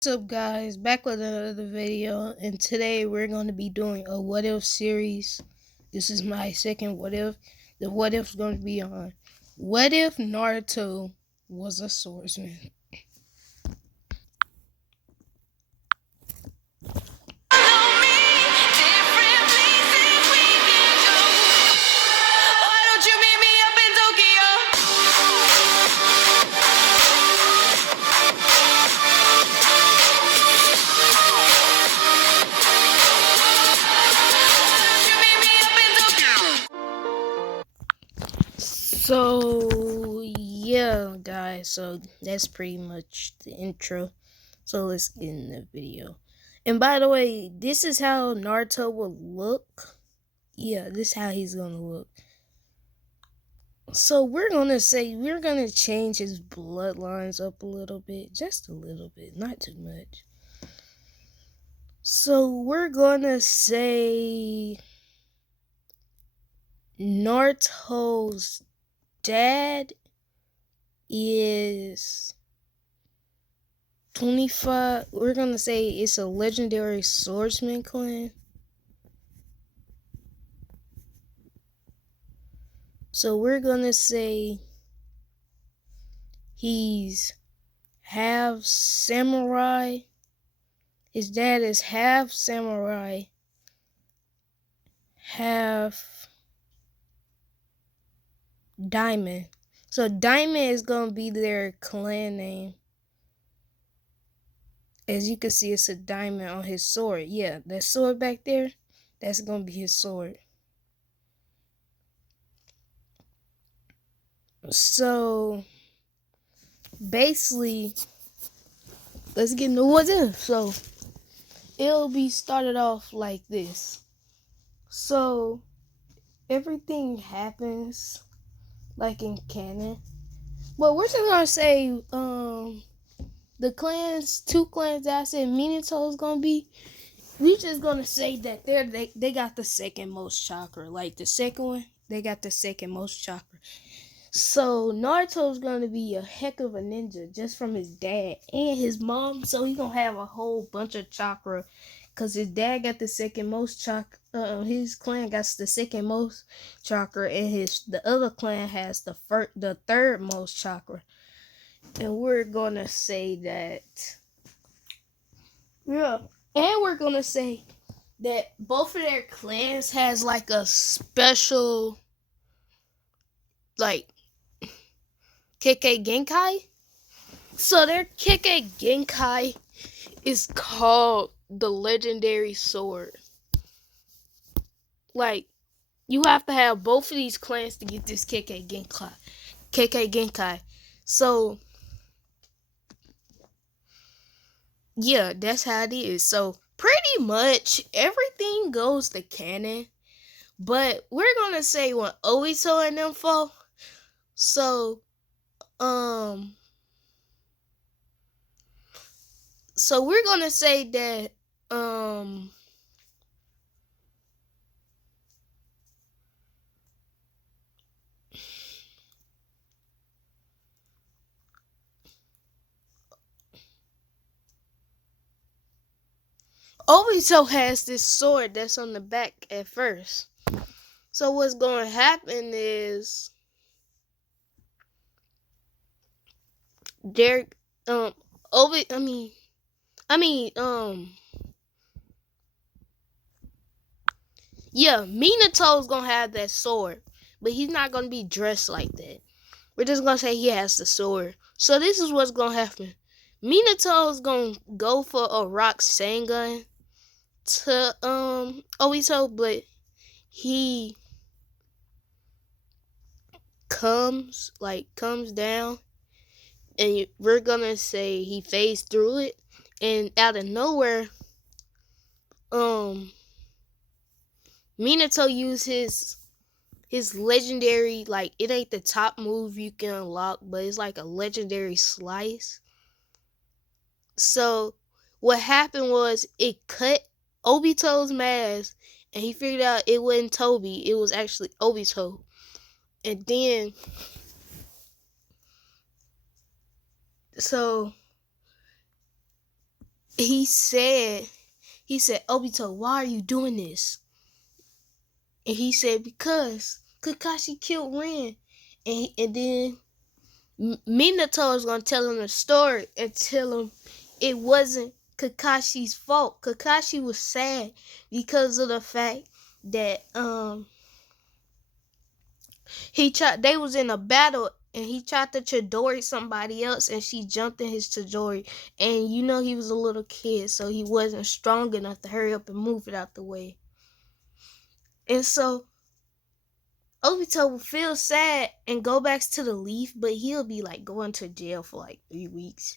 What's up, guys? Back with another video, and today we're going to be doing a what if series. This is my second what if. The what if is going to be on what if Naruto was a swordsman. So yeah, guys. So that's pretty much the intro. So let's get in the video. And by the way, this is how Naruto will look. Yeah, this is how he's gonna look. So we're gonna change his bloodlines up a little bit, just a little bit, not too much. So we're gonna say Naruto's dad is 25. We're gonna say it's a legendary swordsman clan. So we're gonna say he's half samurai. His dad is half samurai, half diamond. So diamond is gonna be their clan name. As you can see, it's a diamond on his sword. Yeah, that sword back there, that's gonna be his sword. So basically, let's get into what's in. So it'll be started off like this. So everything happens like in canon. Well, we're just gonna say the clans, two clans that I said Minato is gonna be. We just gonna say that they got the second most chakra. Like the second one, they got the second most chakra. So Naruto's gonna be a heck of a ninja just from his dad and his mom. So he's gonna have a whole bunch of chakra, cause his dad got the second most chakra. His clan got the second most chakra, and the other clan has the third most chakra. And we're gonna say that, yeah, and we're gonna say that both of their clans has like a special, like, Kekkei Genkai. So their Kekkei Genkai is called the legendary sword. Like, you have to have both of these clans to get this Kekkei Genkai. Kekkei Genkai. So yeah, that's how it is. So pretty much everything goes to canon. But we're gonna say when Obito and them fall. So so we're gonna say that Obito has this sword that's on the back at first. So what's going to happen is there Obi I mean yeah, Minato's going to have that sword, but he's not going to be dressed like that. We're just going to say he has the sword. So this is what's going to happen. Minato's going to go for a rock Sengun to Obito, but he comes down, and we're gonna say he fades through it, and out of nowhere, Minato uses his legendary, like, it ain't the top move you can unlock, but it's like a legendary slice. So what happened was it cut Obito's mask, and he figured out it wasn't Toby, it was actually Obito. And then so he said, Obito, why are you doing this? And he said, because Kakashi killed Rin. And then Minato is going to tell him the story and tell him it wasn't Kakashi's fault. Kakashi was sad because of the fact that they was in a battle and he tried to Chidori somebody else and she jumped in his Chidori, and he was a little kid, so he wasn't strong enough to hurry up and move it out the way. And so Obito will feel sad and go back to the Leaf, but he'll be like going to jail for like 3 weeks.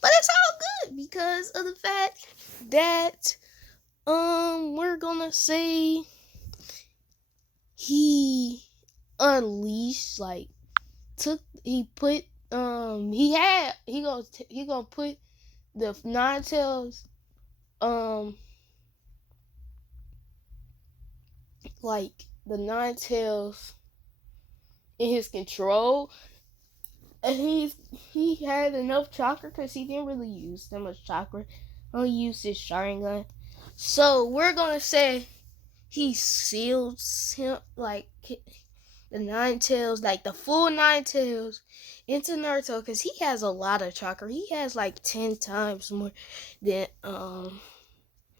But it's all good because of the fact that we're gonna say he unleashed, like he gonna put the Nine Tails like the Nine Tails in his control, and he had enough chakra because he didn't really use that much chakra. Only used his Sharingan. So we're gonna say he seals him, like the Nine Tails, like the full Nine Tails, into Naruto because he has a lot of chakra. He has like 10 times more than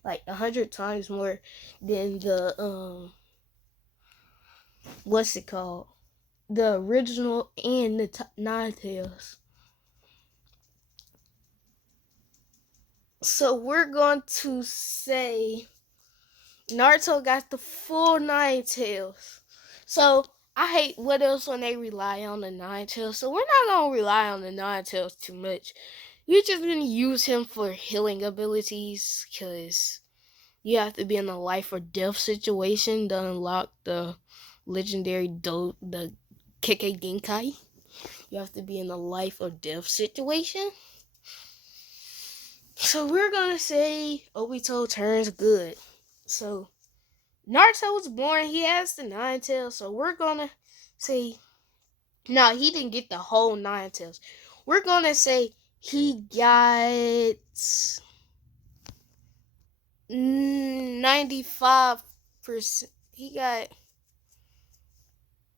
like 100 times more than the what's it called? The original and the Nine Tails. So we're going to say Naruto got the full Nine Tails. So I hate what else when they rely on the Nine Tails. So we're not gonna rely on the Nine Tails too much. We're just gonna use him for healing abilities, because you have to be in a life or death situation to unlock the legendary the Kekkei Genkai. You have to be in a life or death situation. So we're gonna say Obito turns good. So Naruto was born, he has the Nine Tails, so we're gonna say no, he didn't get the whole Nine Tails. We're gonna say he got 95%.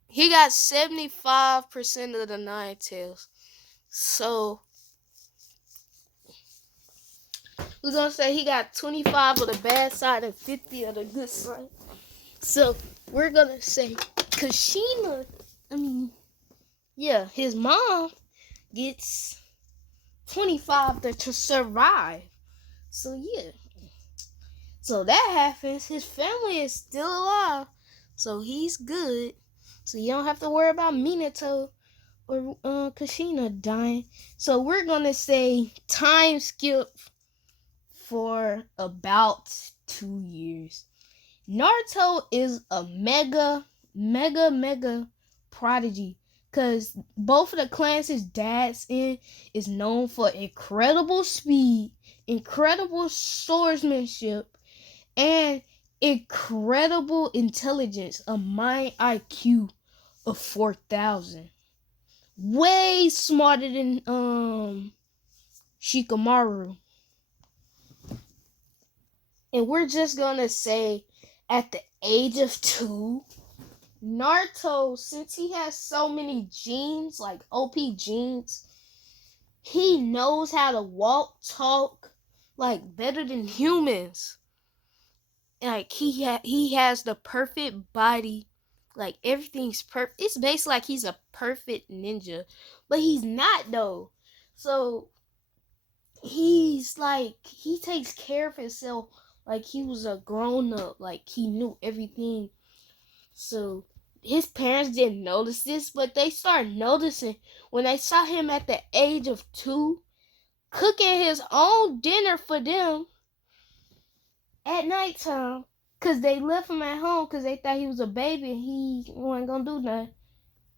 He got 75% of the Nine Tails. So we're gonna say he got 25 of the bad side and 50 of the good side. So we're gonna say Kushina, his mom gets 25 to survive. So yeah. So that happens. His family is still alive. So he's good. So you don't have to worry about Minato or Kushina dying. So we're gonna say time skip for about 2 years. Naruto is a mega prodigy, because both of the clans his dad's in is known for incredible speed, incredible swordsmanship, and incredible intelligence, a mind IQ of 4,000. Way smarter than Shikamaru. And we're just gonna say at the age of 2, Naruto, since he has so many genes, like OP genes, he knows how to walk, talk, like better than humans. Like he has the perfect body, like everything's perfect. It's basically like he's a perfect ninja, but he's not though. So he's like, he takes care of himself like he was a grown up, like he knew everything. So his parents didn't notice this, but they started noticing when they saw him at the age of 2 cooking his own dinner for them at nighttime, because they left him at home because they thought he was a baby and he wasn't gonna do nothing,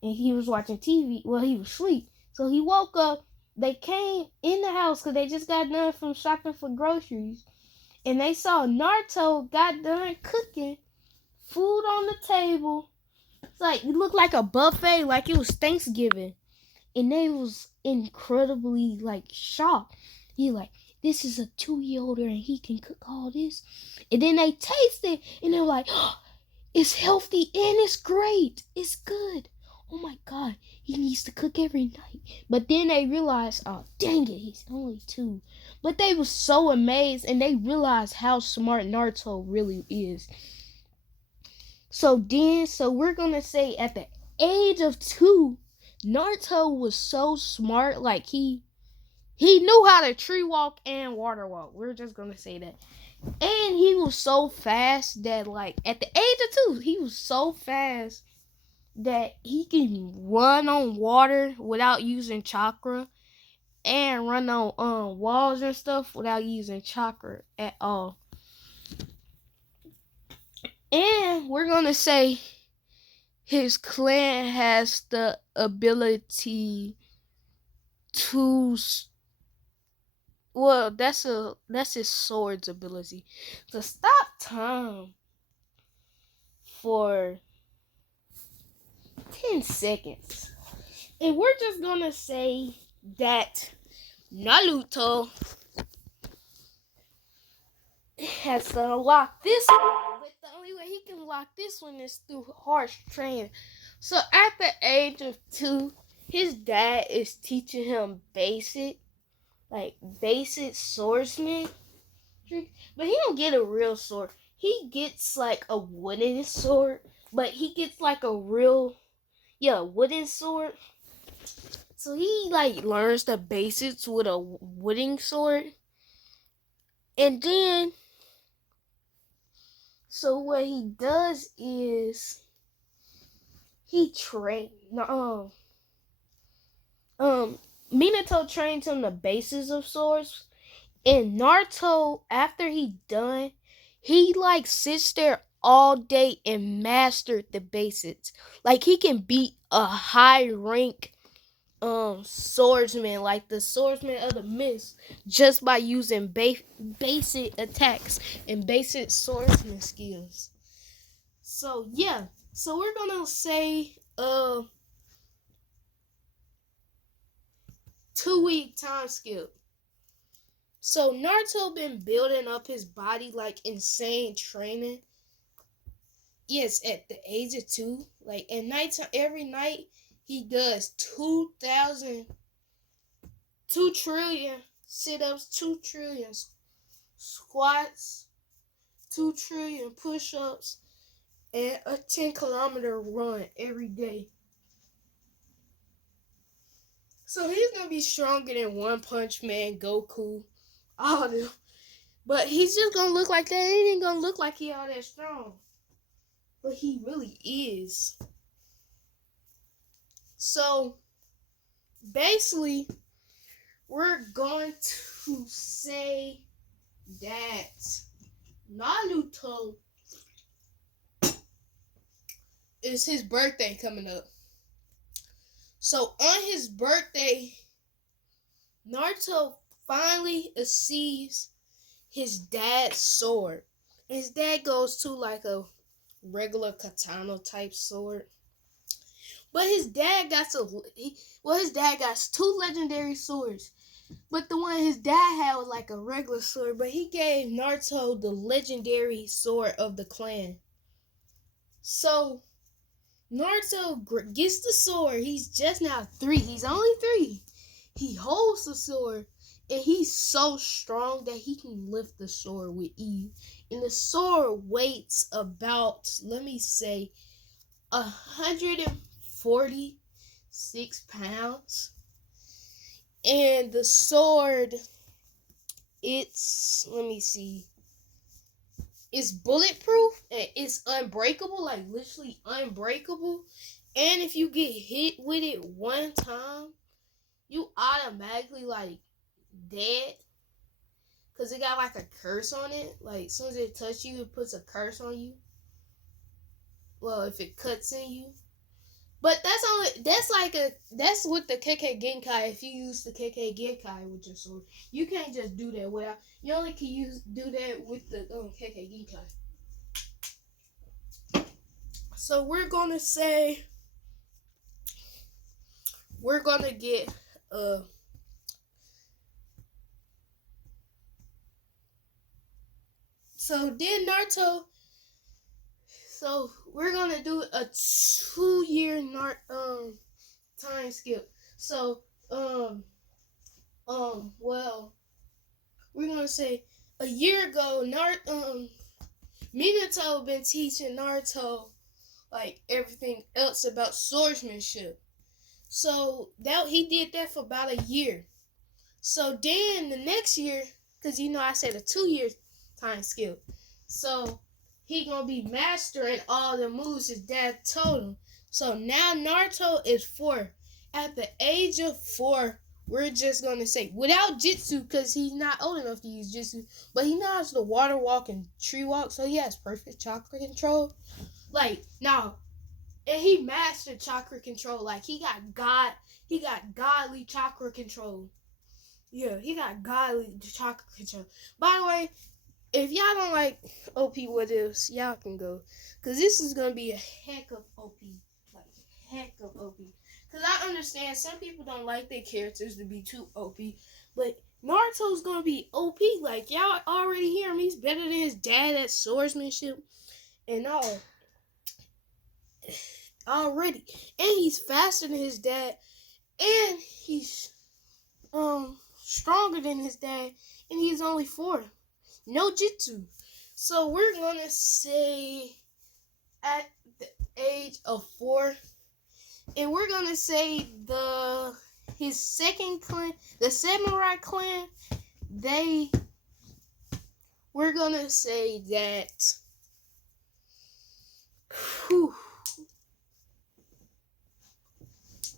and he was watching TV. Well, he was asleep. So he woke up. They came in the house because they just got done from shopping for groceries, and they saw Naruto got done cooking food on the table. It's like, it looked like a buffet, like it was Thanksgiving. And they was incredibly like shocked. He like, this is a 2-year-old and he can cook all this. And then they taste it and they're like, oh, it's healthy and it's great. It's good. Oh my God, he needs to cook every night. But then they realized, oh dang it, he's only 2. But they were so amazed and they realized how smart Naruto really is. So we're gonna say at the age of 2, Naruto was so smart, like he knew how to tree walk and water walk. We're just gonna say that. And he was so fast that, like, at the age of 2, he was so fast that he can run on water without using chakra and run on walls and stuff without using chakra at all. And we're gonna say his clan has the ability to, well, that's his sword's ability to stop time for 10 seconds. And we're just gonna say that Naruto has to unlock this one, but the only way he can unlock this one is through harsh training. So at the age of 2, his dad is teaching him basic swordsman trick, but he don't get a real sword. He gets like a wooden sword, but he gets like a real wooden sword. So he like learns the basics with a wooden sword. And then so what he does is he Minato trains him the bases of swords. And Naruto, after he done, he like sits there all day and mastered the basics. Like he can beat a high rank swordsman, like the swordsman of the mist, just by using basic attacks and basic swordsman skills. So yeah, so we're gonna say 2-week time skip. So Naruto been building up his body like insane training. Yes, at the age of 2, like at nighttime, every night he does 2 trillion sit-ups, 2 trillion squats, 2 trillion push-ups, and a 10-kilometer run every day. So he's gonna be stronger than One Punch Man, Goku, all of them. But he's just gonna look like that. He ain't gonna look like he all that strong. But he really is. So basically, we're going to say that Naruto is his birthday coming up. So on his birthday, Naruto finally achieves his dad's sword. And his dad goes to like a regular katana type sword. But his dad got his dad got 2 legendary swords. But the one his dad had was like a regular sword. But he gave Naruto the legendary sword of the clan. So Naruto gets the sword. He's just now 3. He's only 3. He holds the sword. And he's so strong that he can lift the sword with ease. And the sword weighs about, let me say, 146 pounds. And the sword, it's bulletproof and it's unbreakable, like literally unbreakable. And if you get hit with it one time, you automatically like dead. Because it got like a curse on it. Like as soon as it touches you, it puts a curse on you. Well, if it cuts in you. But that's with the KK Genkai. If you use the KK Genkai with your sword, you can't just do that without. You only can do that with the KK Genkai. So we're gonna say we're gonna get So then Naruto. So we're gonna do a 2-year time skip. So well, we're gonna say a year ago, Minato been teaching Naruto like everything else about swordsmanship. So that he did that for about a year. So then the next year, because I said a 2-year time skip. So he gonna be mastering all the moves his dad told him. So now Naruto is 4. At the age of 4, we're just gonna say without Jutsu, because he's not old enough to use Jutsu, but he knows the water walk and tree walk, so he has perfect chakra control. Like now, and he mastered chakra control. Like he got godly chakra control. Yeah, he got godly chakra control. By the way, if y'all don't like OP what else, y'all can go. Because this is going to be a heck of OP. Like, heck of OP. Because I understand some people don't like their characters to be too OP. But Naruto's going to be OP. Like, y'all already hear him. He's better than his dad at swordsmanship and all. Already. And he's faster than his dad. And he's stronger than his dad. And he's only 4. No Jutsu. So we're gonna say at the age of 4, and we're gonna say his second clan, the samurai clan, we're gonna say that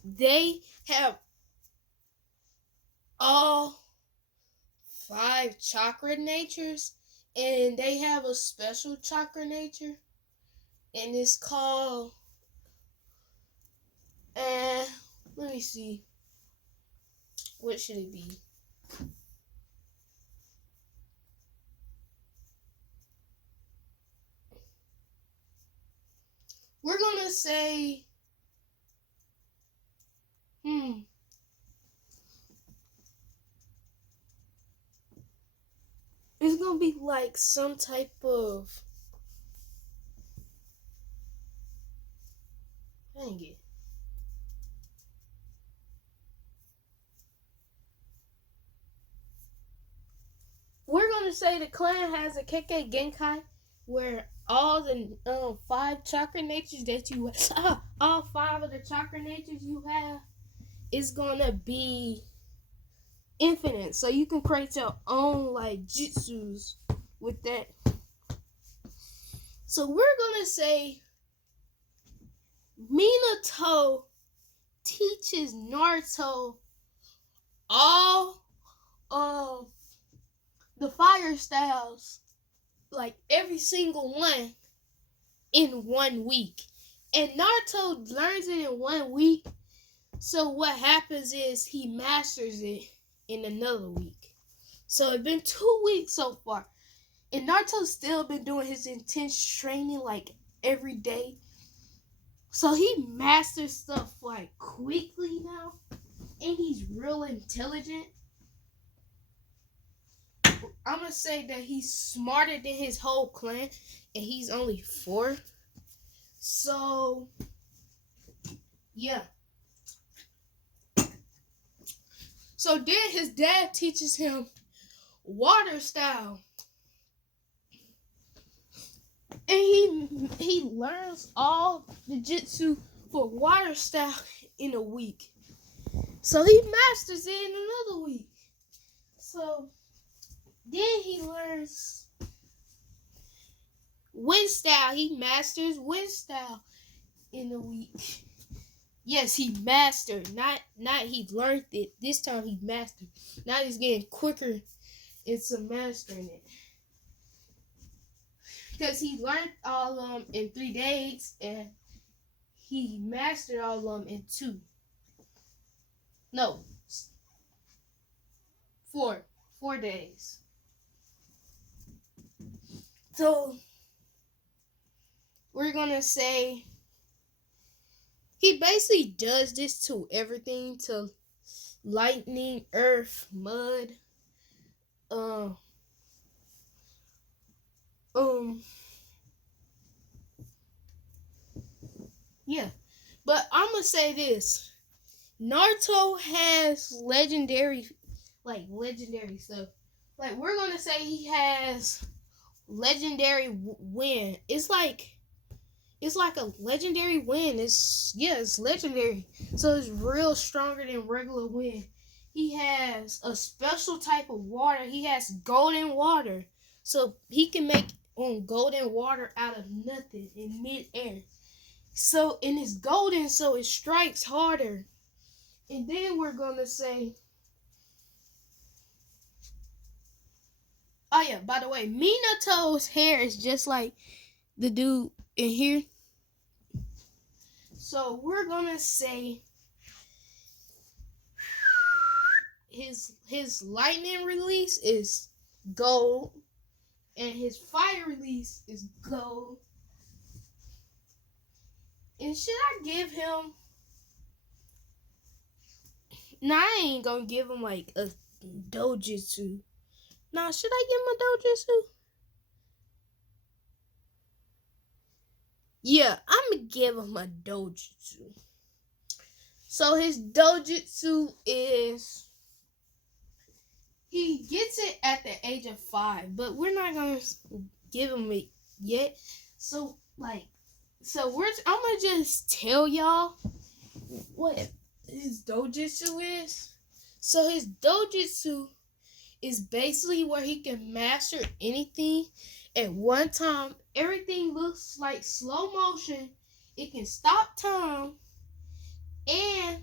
they have all 5 chakra natures, and they have a special chakra nature, and it's called, let me see, what should it be? We're gonna say, it's gonna be like some type of, dang it. We're gonna say the clan has a Kekkei Genkai, where all the 5 chakra natures that you all 5 of the chakra natures you have is gonna be infinite, so you can create your own like jutsus with that. So we're gonna say Minato teaches Naruto all of the fire styles, like every single one, in 1 week. And Naruto learns it in 1 week. So what happens is he masters it in another week. So it's been 2 weeks so far. And Naruto's still been doing his intense training like every day. So he masters stuff like quickly now. And he's real intelligent. I'm going to say that he's smarter than his whole clan. And he's only 4. So, yeah. So then his dad teaches him water style. And he learns all the jutsu for water style in a week. So he masters it in another week. So then he learns wind style. He masters wind style in a week. Yes, he mastered. Not he learned it. This time he mastered. Now he's getting quicker into mastering it. Because he learned all of them in 3 days, and he mastered all of them in 2. No. 4. 4 days. So, we're going to say he basically does this to everything, to lightning, earth, mud, But I'm gonna say this: Naruto has legendary stuff. Like we're gonna say he has legendary wind. It's like a legendary wind. It's legendary. So it's real stronger than regular wind. He has a special type of water. He has golden water. So he can make golden water out of nothing in midair. So and it's golden, so it strikes harder. And then we're gonna say, oh yeah, by the way, Minato's hair is just like the dude in here. So we're gonna say his lightning release is gold, and his fire release is gold. And should I give him? Nah, I ain't gonna give him like a dojutsu. Nah, should I give him a dojutsu? Yeah, I'm gonna give him a dojutsu. So his dojutsu is he gets it at the age of 5, but we're not gonna give him it yet. So I'm gonna just tell y'all what his dojutsu is. So his dojutsu is basically where he can master anything at one time. Everything looks like slow motion. It can stop time, and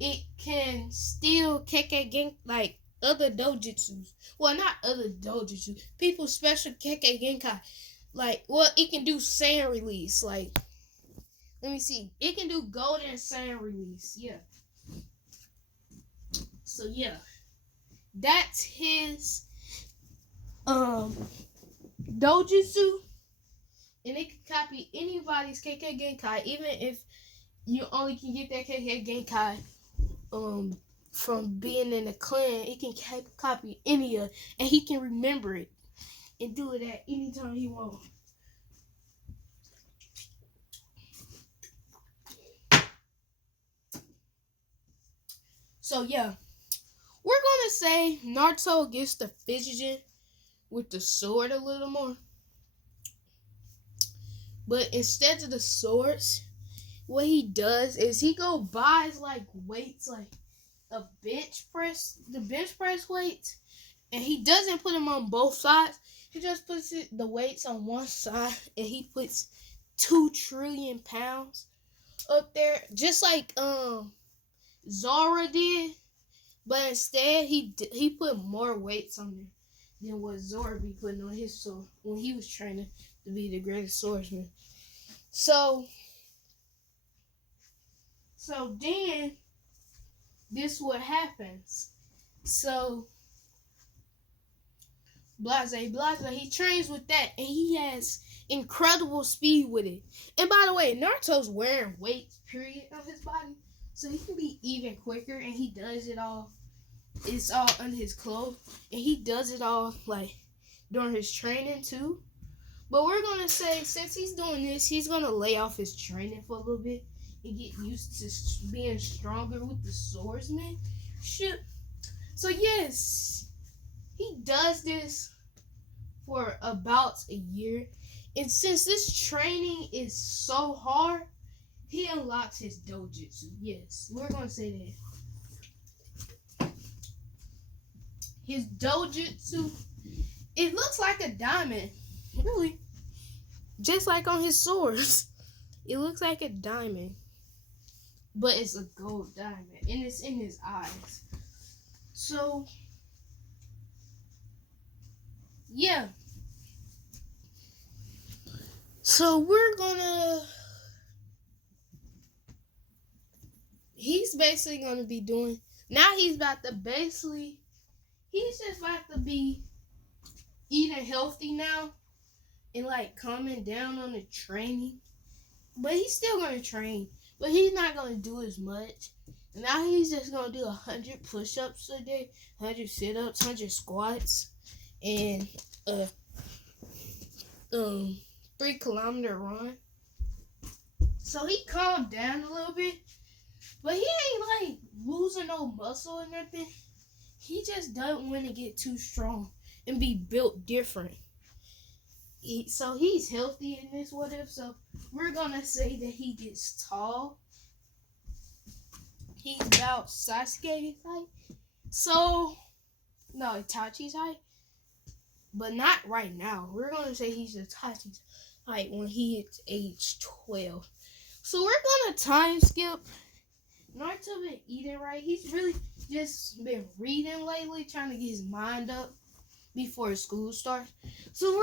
it can still Kekkei Genkai like other dojutsus. Well, not other dojutsu. People's special Kekkei Genkai. Like, well, it can do sand release. Like, let me see. It can do golden sand release. Yeah. So yeah, that's his dojutsu, and it can copy anybody's Kekkei Genkai, even if you only can get that Kekkei Genkai from being in a clan. It can copy any of, and he can remember it and do it at any time he wants. So yeah, we're gonna say Naruto gets the fidgeting with the sword a little more, but instead of the swords, what he does is he buys like weights, like the bench press weights, and he doesn't put them on both sides. He just puts the weights on one side, and he puts 2 trillion pounds up there, just like Zara did, but instead he put more weights on there than what Zora be putting on his sword when he was training to be the greatest swordsman. So then this is what happens. So Blase, he trains with that, and he has incredible speed with it. And by the way, Naruto's wearing weights, period, on his body, so he can be even quicker, and he does it all. It's all under his clothes, and he does it all like during his training too. But we're gonna say, since he's doing this, he's gonna lay off his training for a little bit and get used to being stronger with the swordsman shit. So yes, he does this for about a year, and since this training is so hard, he unlocks his dojutsu. Yes, we're gonna say that. His dojutsu, it looks like a diamond, really, just like on his swords. It looks like a diamond, but it's a gold diamond, and it's in his eyes. So yeah. So he's basically gonna be doing, now he's just about to be eating healthy now and like calming down on the training. But he's still gonna train, but he's not gonna do as much. Now he's just gonna do 100 push-ups a day, 100 sit-ups, 100 squats, and 3-kilometer run. So he calmed down a little bit, but he ain't like losing no muscle or nothing. He just doesn't want to get too strong and be built different. So he's healthy in this what if. So we're gonna say that he gets tall. He's about Sasuke's height. So no, Itachi's height. But not right now. We're gonna say he's Itachi's height when he hits age 12. So we're gonna time skip. Naruto been eating right. He's really just been reading lately, trying to get his mind up before school starts. So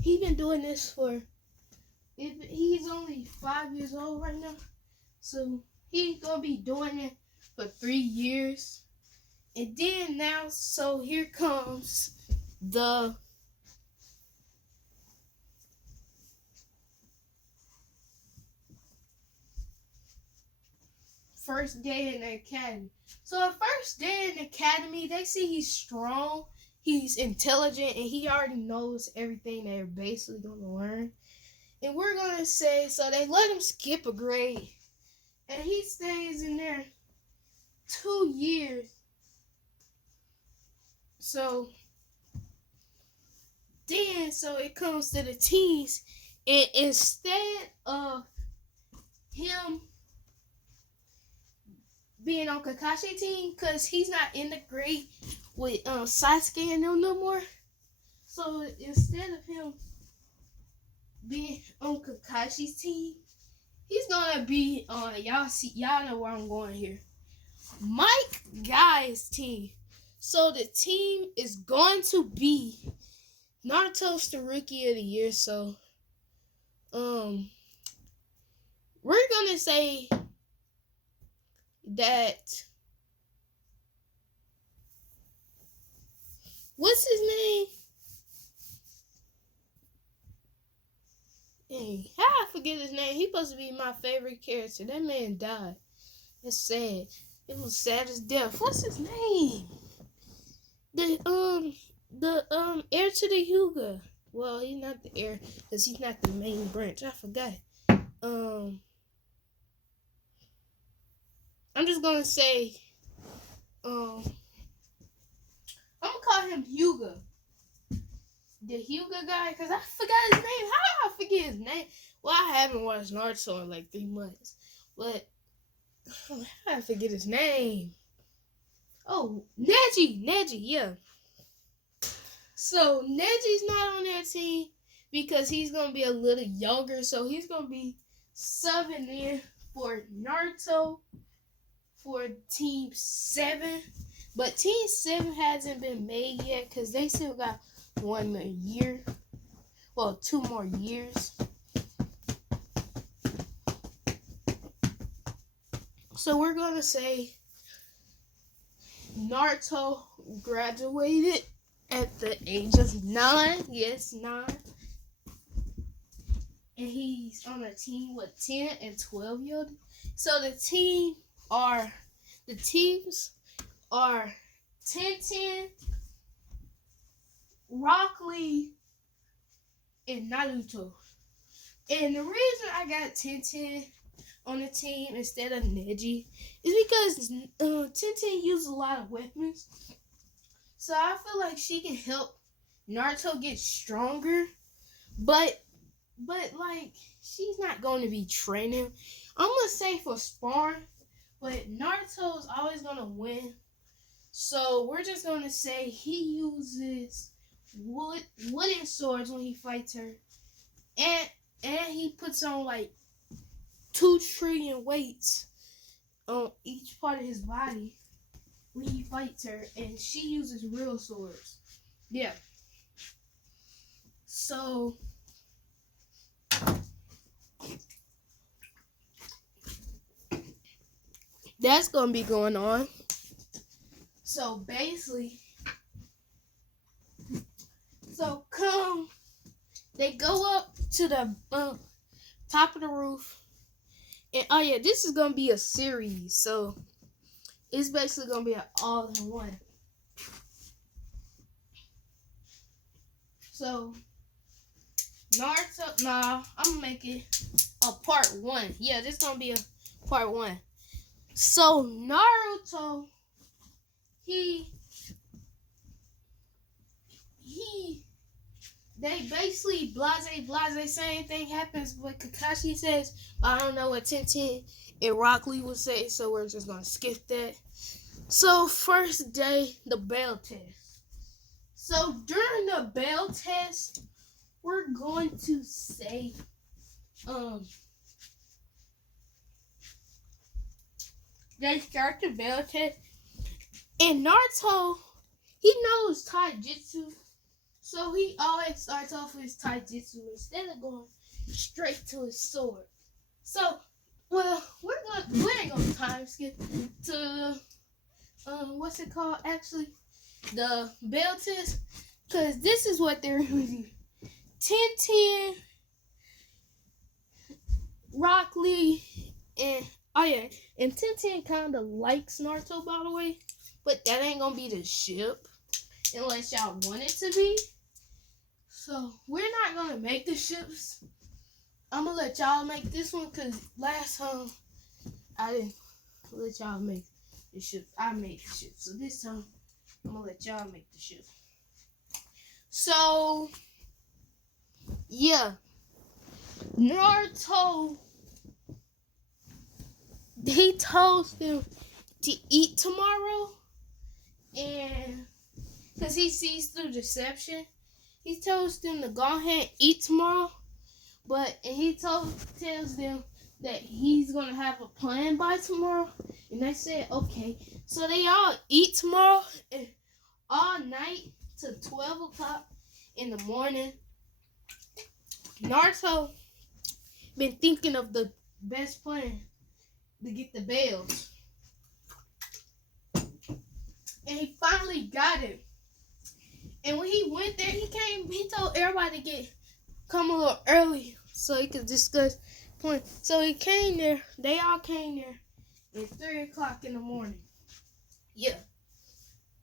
he been doing this he's only 5 years old right now. So he's gonna be doing it for 3 years. And then now, so here comes the first day in the academy. So the first day in the academy, they see he's strong, he's intelligent, and he already knows everything they're basically going to learn. And we're going to say, so they let him skip a grade, and he stays in there 2 years. So then, so it comes to the teens, and instead of him being on Kakashi's team, because he's not in the grade with Sasuke and them no more. So instead of him being on Kakashi's team, he's gonna be on y'all know where I'm going here. Mike Guy's team. So the team is going to be Naruto's the Rookie of the Year. So we're gonna say that what's his name? Dang, how I forget his name? He supposed to be my favorite character. That man died. That's sad. It was sad as death. What's his name? The heir to the Hyuga. Well, he's not the heir because he's not the main branch. I forgot. I'm just gonna say, I'm gonna call him Hyuga. The Hyuga guy, because I forgot his name. How did I forget his name? Well, I haven't watched Naruto in like 3 months. But, how did I forget his name? Oh, Neji, yeah. So, Neji's not on that team because he's going to be a little younger. So, he's going to be subbing in for Naruto for Team 7. But Team 7 hasn't been made yet because they still got 1 more year. Well, 2 more years. So we're going to say Naruto graduated at the age of 9. Yes, 9. And he's on a team with 10 and 12-year-olds. So the teams are Tintin, Rock Lee, and Naruto. And the reason I got Tintin on the team instead of Neji is because Tintin uses a lot of weapons. So I feel like she can help Naruto get stronger. But like, she's not going to be training. I'm going to say for sparring, but Naruto's always going to win. So we're just going to say he uses wooden swords when he fights her. And he puts on like 2 trillion weights on each part of his body when he fights her. And she uses real swords. Yeah. So that's going to be going on. So basically, they go up to the top of the roof. And oh yeah, this is going to be a series. So it's basically going to be an all-in-one. So Naruto, I'm going to make it a part 1. Yeah, this gonna be a part 1. So Naruto, he they basically blase same thing happens, but Kakashi says, but I don't know what Tenten and Rock Lee would say, so we're just gonna skip that. So first day, the bell test. So during the bell test, we're going to say, they start the bell test, and Naruto, he knows taijutsu, so he always starts off with his taijutsu instead of going straight to his sword. So, well, we ain't gonna time skip to what's it called? Actually, the bell test, because this is what they're using. 10-10, Rock Lee, and and 10-10 kind of likes Naruto, by the way, but that ain't gonna be the ship unless y'all want it to be. So we're not gonna make the ships. I'm gonna let y'all make this one, because last time I didn't let y'all make the ships. I made the ships. So this time I'm gonna let y'all make the ships. So yeah, Naruto, he told them to eat tomorrow, and because he sees through deception, he tells them to go ahead and eat tomorrow, and he tells them that he's gonna have a plan by tomorrow, and they said okay. So they all eat tomorrow, and all night to 12 o'clock in the morning, Naruto been thinking of the best plan to get the bells, and he finally got it. And when he went there, he told everybody to come a little early so he could discuss plan. So he came there. They all came there at 3 o'clock in the morning. Yeah,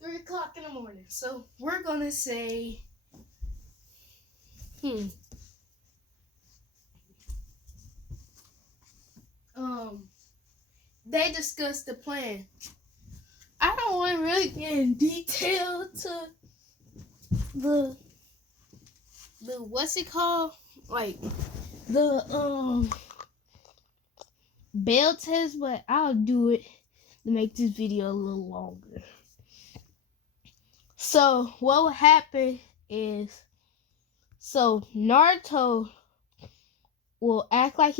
3 o'clock in the morning. So we're gonna say, they discussed the plan. I don't want to really get in detail to the what's it called? Like the bell test, but I'll do it to make this video a little longer. So what will happen is, so Naruto will act like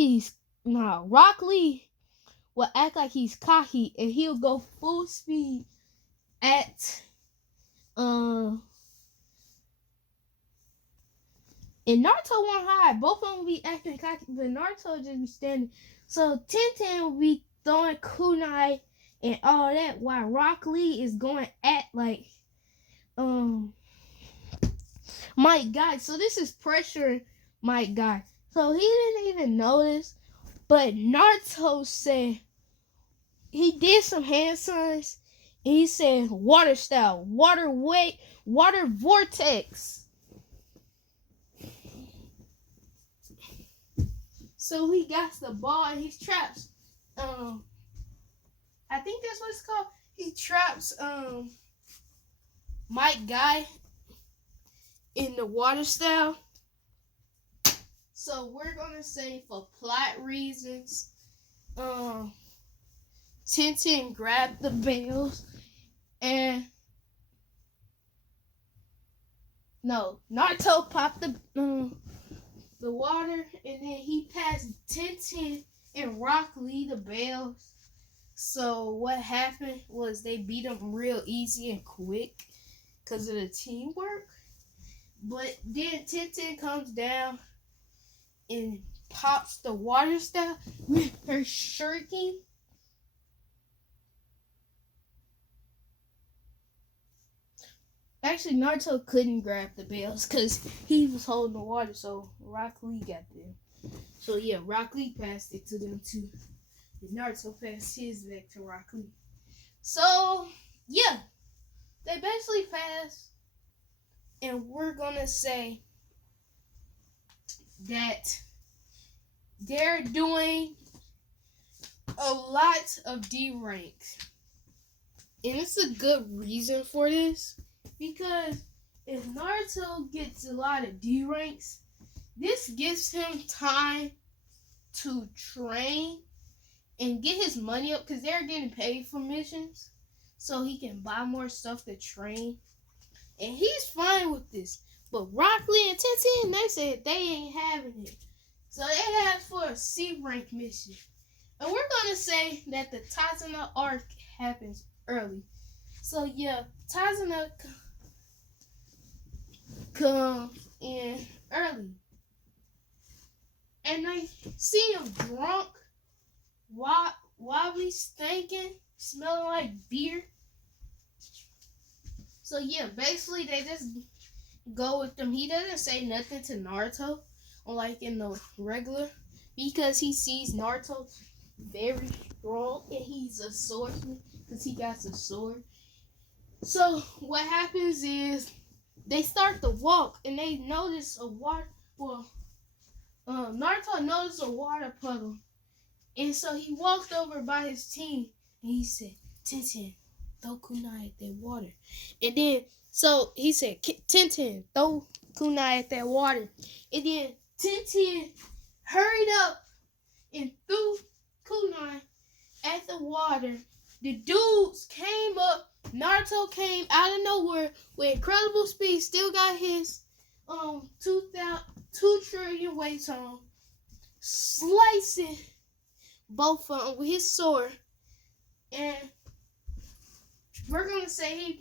Rock Lee will act like he's cocky, and he'll go full speed at and Naruto won't hide. Both of them will be acting cocky, but Naruto will just be standing. So 10-10 will be throwing kunai and all that, while Rock Lee is going at like Mike Guy. So this is pressure Mike Guy. So he didn't even notice, but Naruto said he did some hand signs, and he said water style, water weight, water vortex. So he got the ball and he traps. I think that's what it's called. He traps Mike Guy in the water style. So we're gonna say, for plot reasons, 10-10 grabbed the bells, and Naruto popped the water, and then he passed 10-10 and Rock Lee the bells. So what happened was they beat him real easy and quick because of the teamwork. But then 10-10 comes down and pops the water style with her shuriken. Actually, Naruto couldn't grab the bells because he was holding the water, so Rock Lee got them. So yeah, Rock Lee passed it to them too. And Naruto passed his back to Rock Lee. So yeah, they basically passed, and we're gonna say that they're doing a lot of D ranks. And it's a good reason for this. Because if Naruto gets a lot of D ranks, this gives him time to train and get his money up because they're getting paid for missions. So he can buy more stuff to train. And he's fine with this. But Rock Lee and Tenten, they said they ain't having it. So they asked for a C rank mission. And we're going to say that the Tazuna arc happens early. So yeah, Tazuna come in early. And they see him drunk, wobbly, stinking, smelling like beer. So yeah, basically they just go with them. He doesn't say nothing to Naruto, like in the regular, because he sees Naruto very strong and he's a swordsman because he got a sword. So what happens is they start to walk and they notice a water. Well, Naruto noticed a water puddle, and so he walked over by his team and he said, "Tenten, throw kunai at that water." And then so he said, "Tenten, throw kunai at that water." And then Tenten hurried up and threw kunai at the water. The dudes came up. Naruto came out of nowhere with incredible speed. Still got his 2 trillion weights on, slicing both of them with his sword. And we're gonna say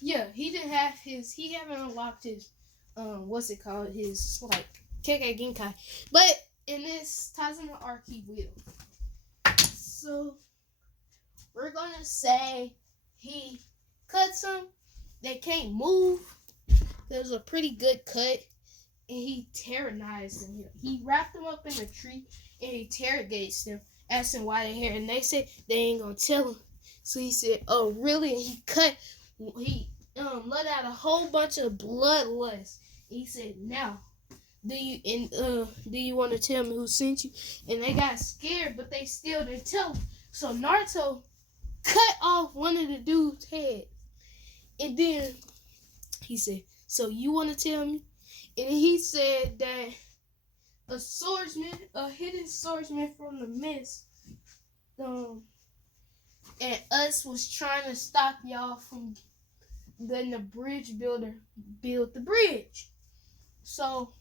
he didn't have his. He haven't unlocked his what's it called? His like Kekkei Genkai. But in this Tazuna arc, he will. So we're gonna say he cuts them. They can't move. There's a pretty good cut, and he terrorized them. He wrapped them up in a tree and he interrogates them, asking why they're here. And they said they ain't gonna tell him. So he said, "Oh, really?" And he let out a whole bunch of bloodlust. He said, "Now, do you want to tell me who sent you?" And they got scared, but they still didn't tell him. So Naruto cut off one of the dude's head. And then he said, "So you want to tell me?" And he said that a hidden swordsman from the mist, and us was trying to stop y'all from letting the bridge builder build the bridge. So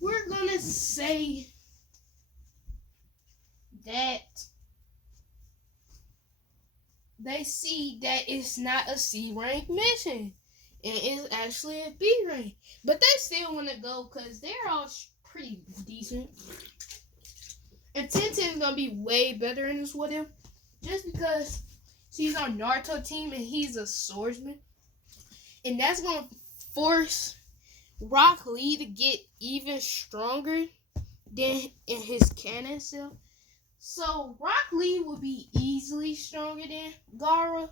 we're gonna say that they see that it's not a C rank mission. And it's actually a B rank. But they still want to go because they're all pretty decent. And Tenten's going to be way better in this with him. Just because he's on Naruto team and he's a swordsman. And that's going to force Rock Lee to get even stronger than in his canon self. So Rock Lee will be easily stronger than Gaara.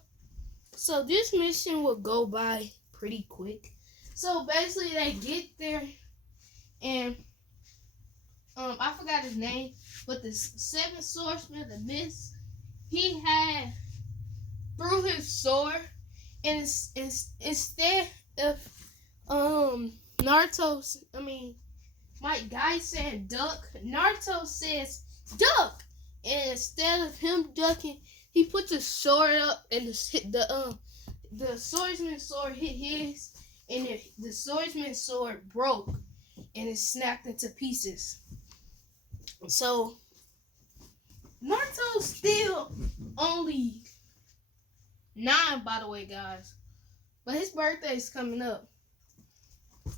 So this mission will go by pretty quick. So basically they get there and I forgot his name, but the 7th swordsman of the mist, he had threw his sword, and instead of Mike Guy saying duck, Naruto says duck. And instead of him ducking, he puts his sword up, and the swordsman's sword hit his, and the swordsman's sword broke, and it snapped into pieces. So Naruto's still only 9, by the way, guys, but his birthday is coming up.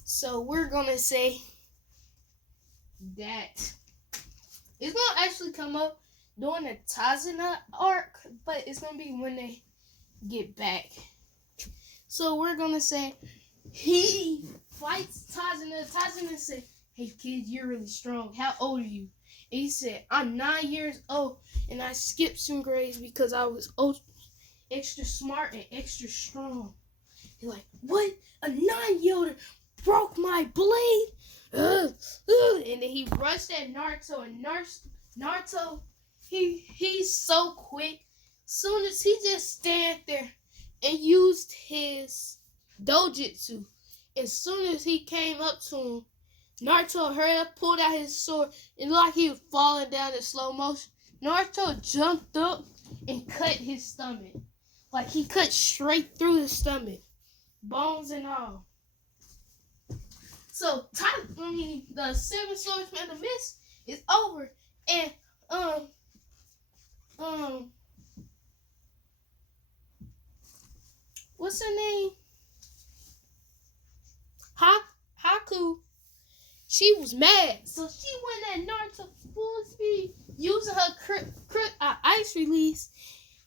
So we're gonna say that it's gonna actually come up during the Tazuna arc, but it's gonna be when they get back. So we're gonna say he fights Tazuna. Tazuna said, "Hey kid, you're really strong. How old are you?" And he said, "I'm 9 years old, and I skipped some grades because I was old." extra smart and extra strong. He's like, what? A 9-year-old broke my blade? And then he rushed at Naruto, and Naruto, he's so quick. Soon as he just stand there and used his dojutsu, as soon as he came up to him, Naruto hurried up, pulled out his sword, and like he was falling down in slow motion, Naruto jumped up and cut his stomach. Like he cut straight through his stomach, bones and all. So, the Seven Swordsman of the Mist is over, and what's her name? Haku. She was mad, so she went at Naruto full speed, using her ice release,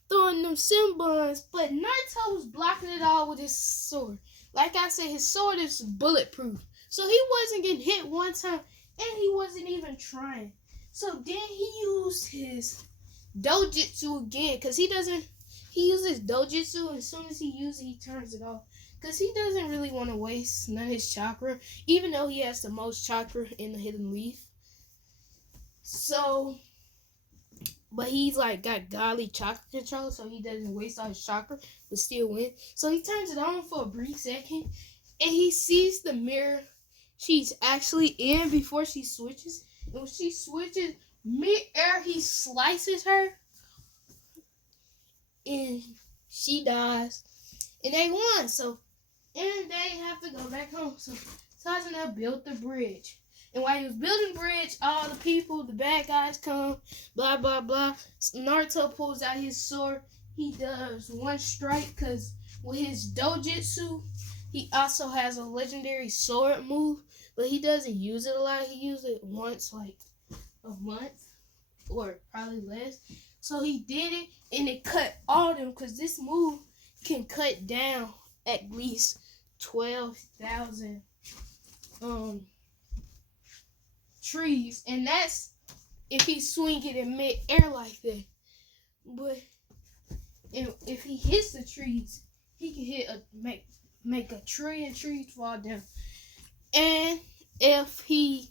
throwing them Simbons, but Naruto was blocking it all with his sword. Like I said, his sword is bulletproof. So he wasn't getting hit one time, and he wasn't even trying. So then he used his dojutsu again, because he uses dojutsu, and as soon as he uses it, he turns it off. Because he doesn't really want to waste none of his chakra, even though he has the most chakra in the Hidden Leaf. So, but he's like got godly chakra control, so he doesn't waste all his chakra, but still win. So he turns it on for a brief second, and he sees the mirror she's actually in before she switches. And when she switches mid-air, he slices her, and she dies. And they won, so and they have to go back home. So Sasuke built the bridge. And while he was building the bridge, all the people, the bad guys come, blah, blah, blah. Naruto pulls out his sword. He does one strike, because with his dojutsu, he also has a legendary sword move, but he doesn't use it a lot. He uses it once, like, a month, or probably less. So he did it, and it cut all of them, because this move can cut down at least 12,000 trees, and that's if he swing it in mid-air like that. But if he hits the trees, he can make a tree and trees fall down. And if he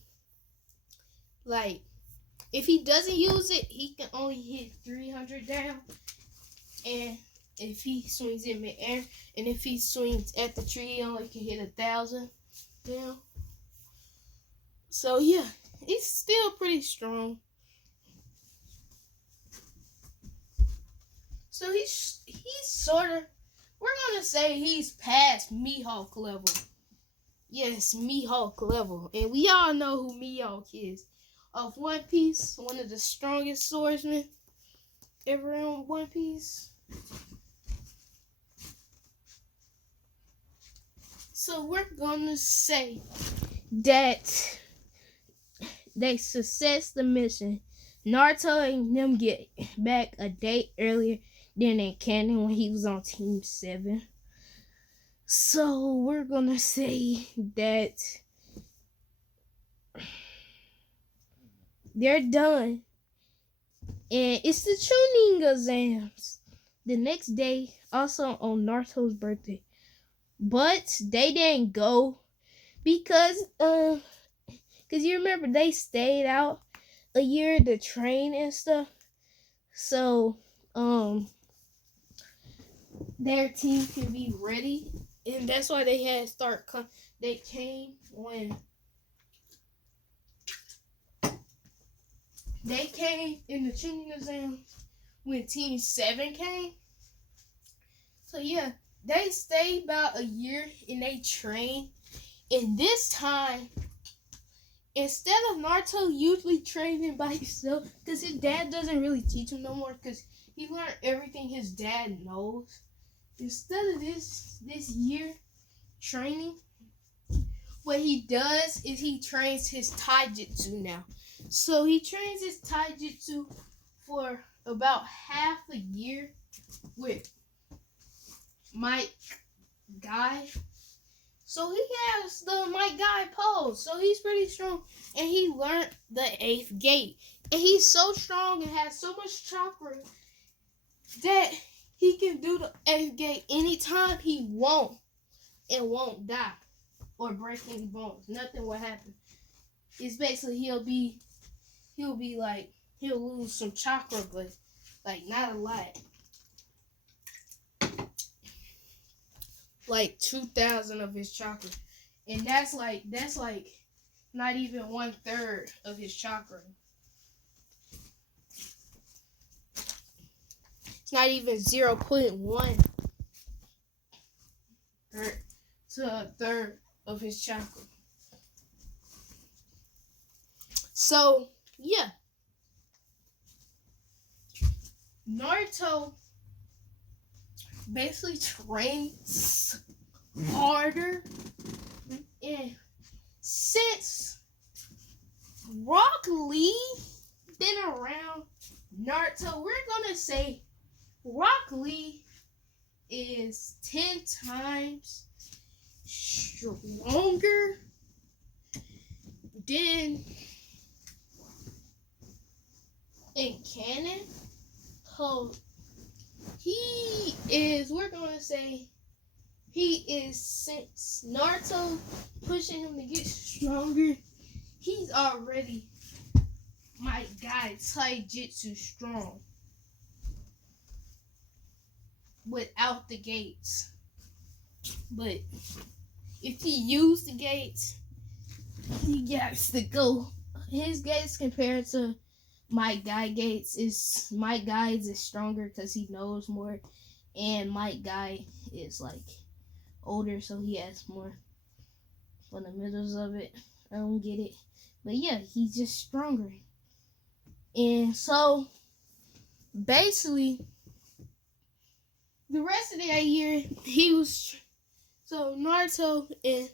doesn't use it, he can only hit 300 down. And if he swings in mid-air, and if he swings at the tree, he only can hit 1,000 down. So yeah, he's still pretty strong. So he's sort of, we're gonna say he's past Mihawk level. Yes, Mihawk level, and we all know who Mihawk is. Of One Piece, one of the strongest swordsmen ever in One Piece. So we're gonna say that they success the mission. Naruto and them get back a day earlier than in canon when he was on Team 7. So we're gonna say that they're done. And it's the tuning exams the next day, also on Naruto's birthday. But they didn't go because you remember they stayed out a year to train and stuff. So their team can be ready, and that's why they had they came when they came in the tuning exams when Team 7 came. So yeah, they stayed about a year and they trained. And this time, instead of Naruto usually training by himself, because his dad doesn't really teach him no more, because he learned everything his dad knows. Instead of this year training, what he does is he trains his taijutsu now. So he trains his taijutsu for about half a year with Mike Guy. So he has the Mike Guy pose. So he's pretty strong. And he learned the 8th gate. And he's so strong and has so much chakra that he can do the 8th gate anytime he won't die or break any bones. Nothing will happen. It's basically he'll be like he'll lose some chakra, but like not a lot. Like 2,000 of his chakra. And that's like not even 1/3 of his chakra. It's not even 0.1 to a third of his chakra. So yeah, Naruto basically trains harder, and since Rock Lee been around Naruto, we're gonna say Rock Lee is 10 times stronger than in canon. So we're gonna say he is, since Naruto pushing him to get stronger, he's already my guy Taijutsu strong without the gates. But if he used the gates, he gets to go. His gates compared to Mike Guy gates is Mike Guy is stronger because he knows more, and Mike Guy is like older, so he has more fundamentals of it. I don't get it, but yeah, he's just stronger. And so basically, the rest of that year Naruto, and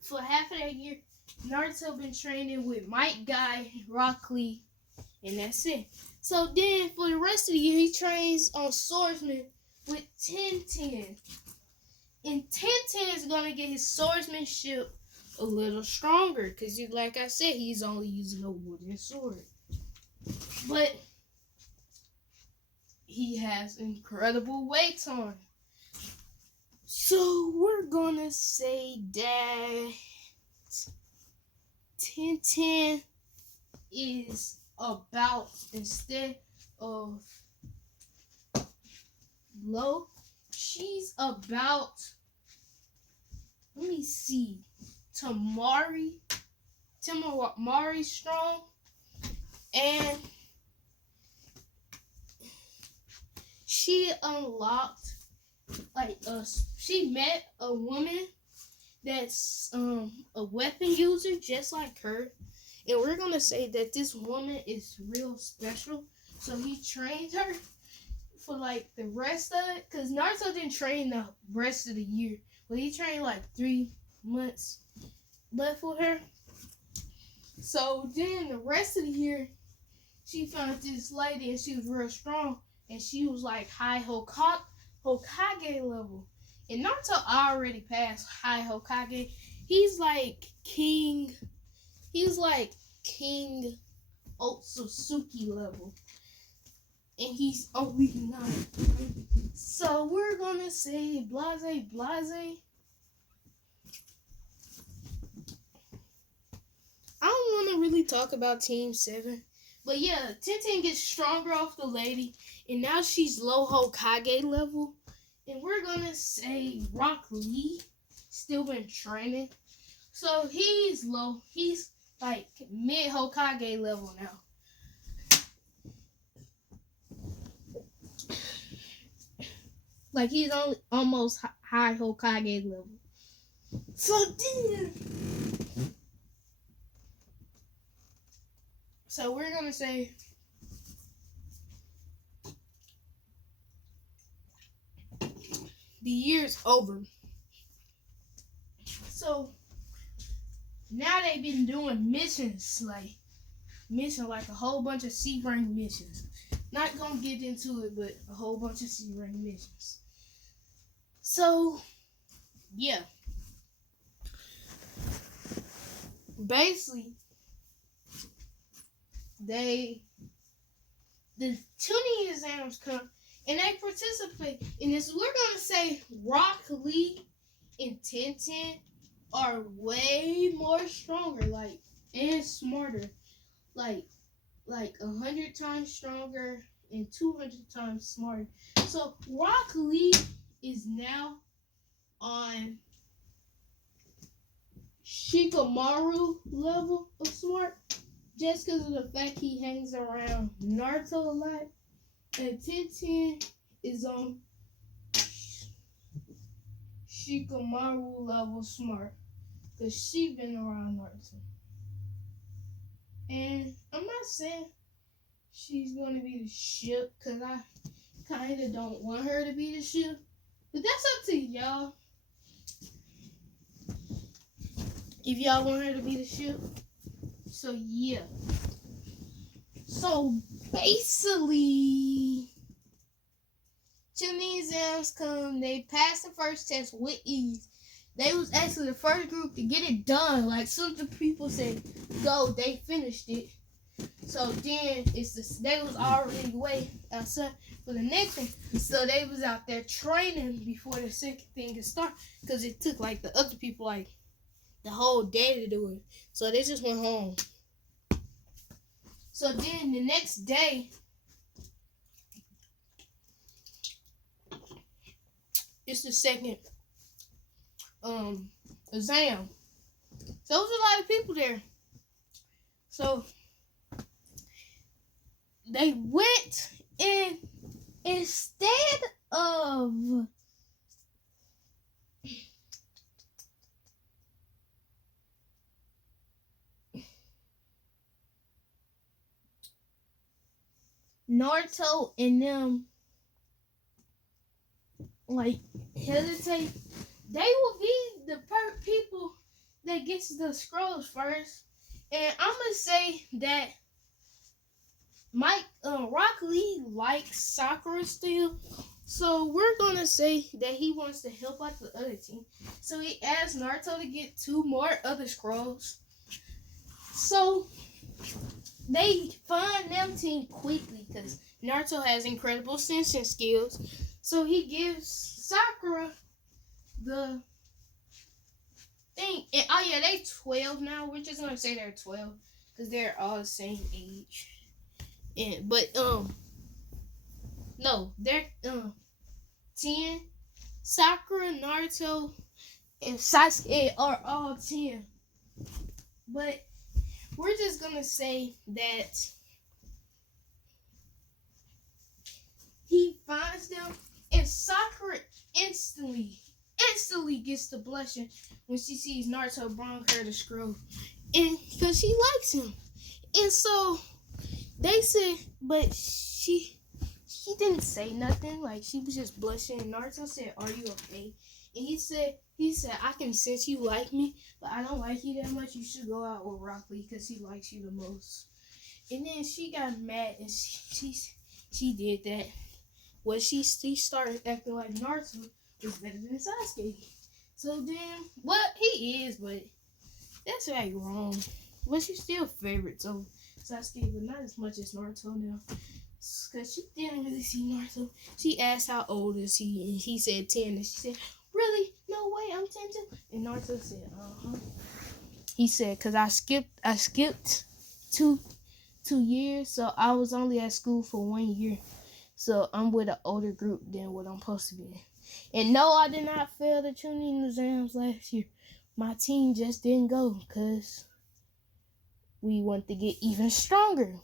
for half of that year, Naruto been training with Mike Guy, Rock Lee, and that's it. So then for the rest of the year, he trains on swordsman with 10-10. And 10-10 is going to get his swordsmanship a little stronger because, like I said, he's only using a wooden sword. But he has incredible weights on. So we're going to say that 10-10 is about, instead of low, she's about, let me see, Tamari strong, and she unlocked, she met a woman that's a weapon user just like her, and we're gonna say that this woman is real special. So he trained her for like the rest of it, because Naruto didn't train the rest of the year, but he trained like 3 months left with her. So then the rest of the year, she found this lady and she was real strong, and she was like high Hokage level. And Naruto already passed high Hokage. He's like King Otsutsuki level. And he's only 9. So we're gonna say blase. I don't want to really talk about Team 7. But yeah, 10-10 gets stronger off the lady. And now she's low Hokage level. And we're going to say Rock Lee still been training. So he's low. He's like mid Hokage level now. Like he's only almost high Hokage level. So we're going to say the year's over. So now they've been doing missions like a whole bunch of C rank missions. Not gonna get into it, but a whole bunch of C rank missions. So yeah, basically the tuning exams come. And they participate in this. We're gonna say Rock Lee and Tenten are way more stronger, like, and smarter, like 100 times stronger and 200 times smarter. So Rock Lee is now on Shikamaru level of smart, just because of the fact he hangs around Naruto a lot. And Tenten is on Shikamaru level smart, because she been around Naruto. And I'm not saying she's going to be the ship, because I kind of don't want her to be the ship. But that's up to y'all. If y'all want her to be the ship. So, yeah. So, basically, Chunin exams come. They passed the first test with ease. They was actually the first group to get it done. Like, some of the people said, go, they finished it. So then they was already way outside for the next one. So they was out there training before the second thing could start, because it took like the other people like the whole day to do it. So they just went home. So then the next day, it's the second exam. So there was a lot of people there. So they went in instead of Naruto and them like hesitate, they will be the people that gets the scrolls first. And I'm gonna say that Rock Lee likes Sakura still, so we're gonna say that he wants to help out the other team. So he asked Naruto to get 2 more other scrolls. So they find them team quickly because Naruto has incredible sensing skills. So he gives Sakura the thing. And, oh yeah, they 12 now. We're just gonna say they're 12 because they're all the same age. And no, they're 10. Sakura, Naruto, and Sasuke are all 10. But we're just gonna say that he finds them, and Sakura instantly gets the blushing when she sees Naruto bring her the scroll, and because she likes him. And so they said, but she didn't say nothing. Like, she was just blushing. And Naruto said, "Are you okay?" And he said, "I can sense you like me, but I don't like you that much. You should go out with Rock Lee because he likes you the most." And then she got mad, and she did that. Well, she started acting like Naruto was better than Sasuke. So then, well, he is, but that's like wrong. But she's still favorite, so Sasuke, but not as much as Naruto now. Because she didn't really see Naruto. She asked how old is he, and he said 10. And she said, "Really? No way, I'm 10 too." And Naruto said, "Uh-huh." He said, "Because I skipped two years, so I was only at school for 1 year. So I'm with an older group than what I'm supposed to be." And no, I did not fail the Chunin exams last year. My team just didn't go because we want to get even stronger.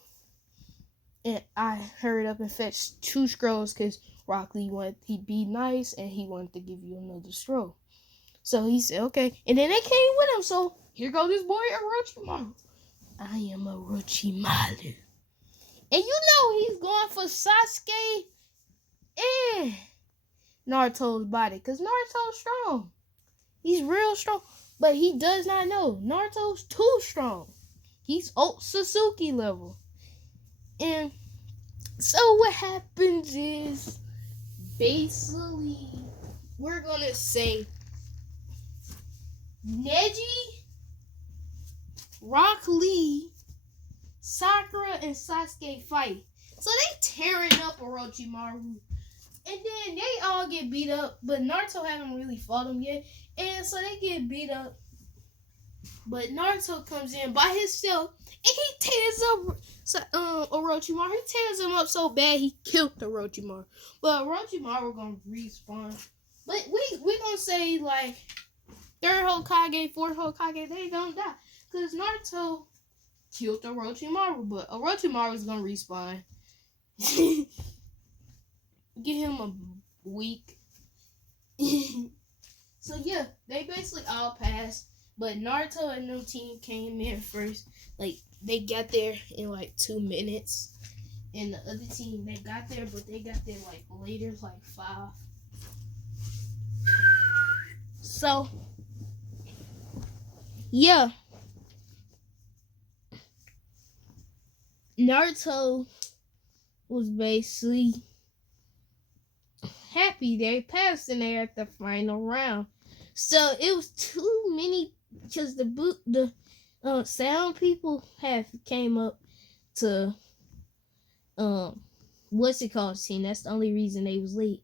And I hurried up and fetched 2 scrolls because Rock Lee wanted he'd be nice and he wanted to give you another scroll. So he said, "Okay." And then they came with him. So here goes this boy, Orochimaru. I am Orochimaru. And you know he's going for Sasuke and Naruto's body, because Naruto's strong. He's real strong. But he does not know Naruto's too strong. He's Otsutsuki level. And so what happens is, basically, we're going to say Neji, Rock Lee, Sakura, and Sasuke fight. So they tearing up Orochimaru. And then they all get beat up, but Naruto haven't really fought them yet. And so they get beat up. But Naruto comes in by himself and he tears up Orochimaru. He tears him up so bad he killed Orochimaru. But Orochimaru gonna respawn. But we gonna say like third Hokage, fourth Hokage, they gonna die. Cause Naruto killed Orochimaru, but Orochimaru's gonna respawn. Give him a week. So yeah, they basically all passed. But Naruto and no team came in first. Like, they got there in, like, 2 minutes. And the other team, they got there, but they got there, like, later, like, 5. So, yeah. Naruto was basically happy they passed and they're at the final round. So, it was too many... Because the sound people came up to what's it called team. That's the only reason they was late.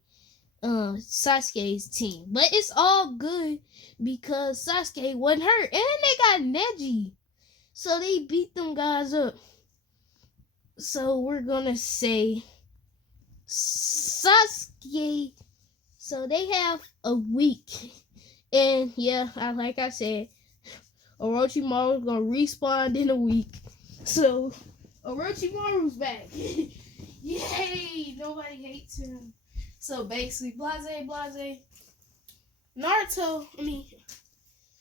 Sasuke's team, but it's all good because Sasuke wasn't hurt, and they got Neji, so they beat them guys up. So we're gonna say Sasuke. So they have a week, and yeah, like I said. Orochimaru's gonna respawn in a week. So, Orochimaru's back. Yay! Nobody hates him. So, basically, blase.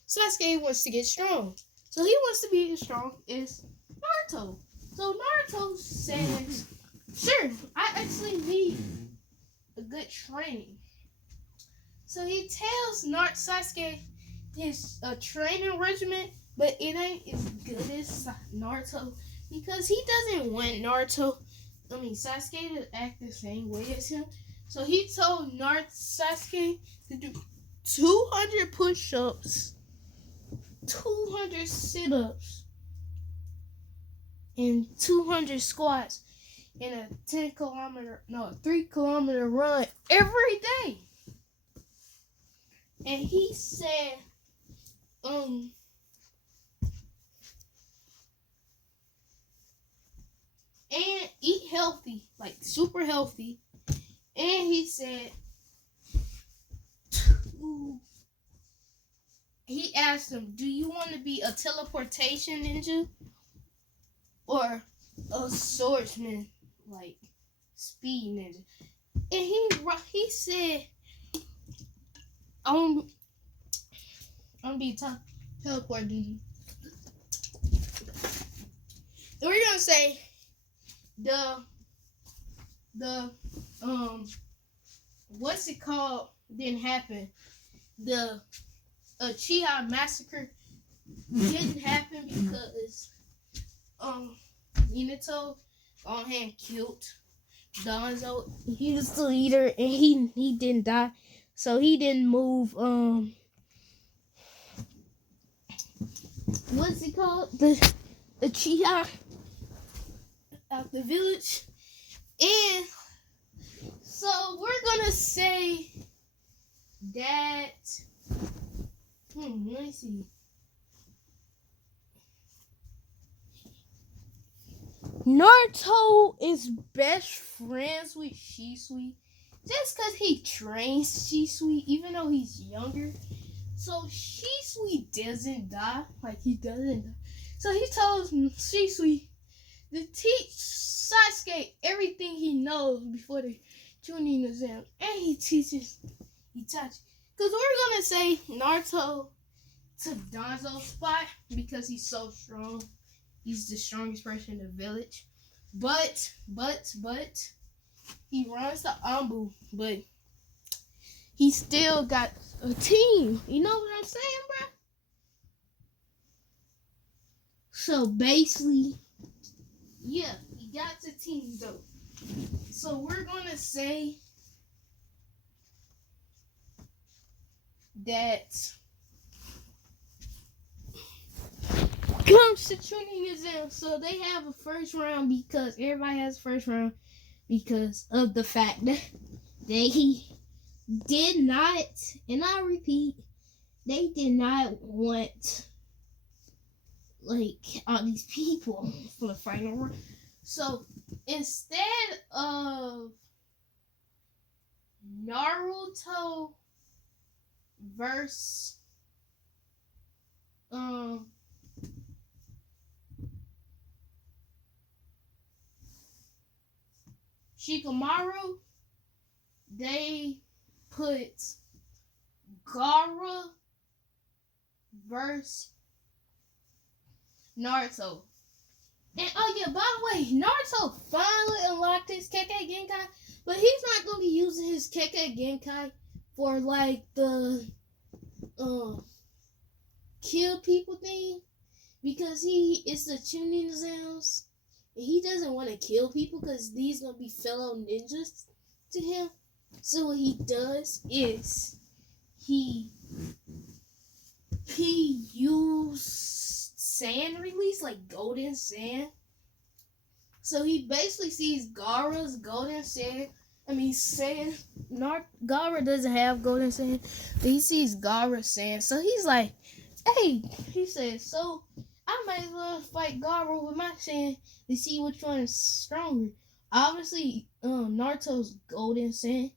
Sasuke wants to get strong. So, he wants to be as strong as Naruto. So, Naruto says, sure, I actually need a good training. So, he tells Sasuke his training regimen, but it ain't as good as Naruto because he doesn't want Sasuke to act the same way as him. So he told Sasuke to do 200 push-ups, 200 sit-ups, and 200 squats in a 3-kilometer run every day. And he said, and eat healthy, like super healthy. And he said, he asked him, do you want to be a teleportation ninja or a swordsman, like speed ninja? And he said, I'm gonna be teleport ninja. And we're gonna say the what's it called didn't happen. The Uchiha massacre didn't happen because Minato on hand killed Danzo. He was the leader and he didn't die. So he didn't move what's it called? The Uchiha out the village. And so we're gonna say that let me see. Naruto is best friends with Shisui just because he trains Shisui even though he's younger. So Shisui doesn't die. Like he doesn't die. So he tells Shisui to teach Sasuke everything he knows before the Chunin exam. And he teaches Itachi. Because we're going to say Naruto took Danzo's spot because he's so strong. He's the strongest person in the village. But, he runs the Ambu. But he still got a team. You know what I'm saying, bro? So, basically, yeah, he got the team, though. So, we're going to say that comes to Chunin exam. So they have a first round because everybody has a first round because of the fact that they did not, and I repeat, they did not want like all these people for the final round. So instead of Naruto versus Shikamaru, they put Gaara versus Naruto. And oh yeah, by the way, Naruto finally unlocked his Kekkei Genkai, but he's not gonna be using his Kekkei Genkai for like the kill people thing, because it's the Chunin exams and he doesn't want to kill people because these gonna be fellow ninjas to him. So what he does is he used sand release, like golden sand. So he basically sees Gaara's golden sand. Sand. Gaara doesn't have golden sand, but he sees Gaara's sand. So he's like, hey, he says, so I might as well fight Gaara with my sand to see which one is stronger. Obviously, Naruto's golden sand,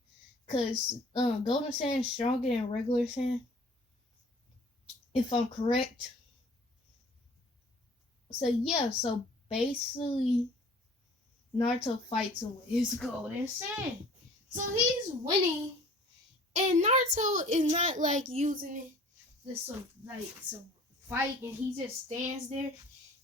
because golden sand is stronger than regular sand, if I'm correct. So yeah, so basically Naruto fights him with his golden sand. So he's winning, and Naruto is not like using it just some fight and he just stands there.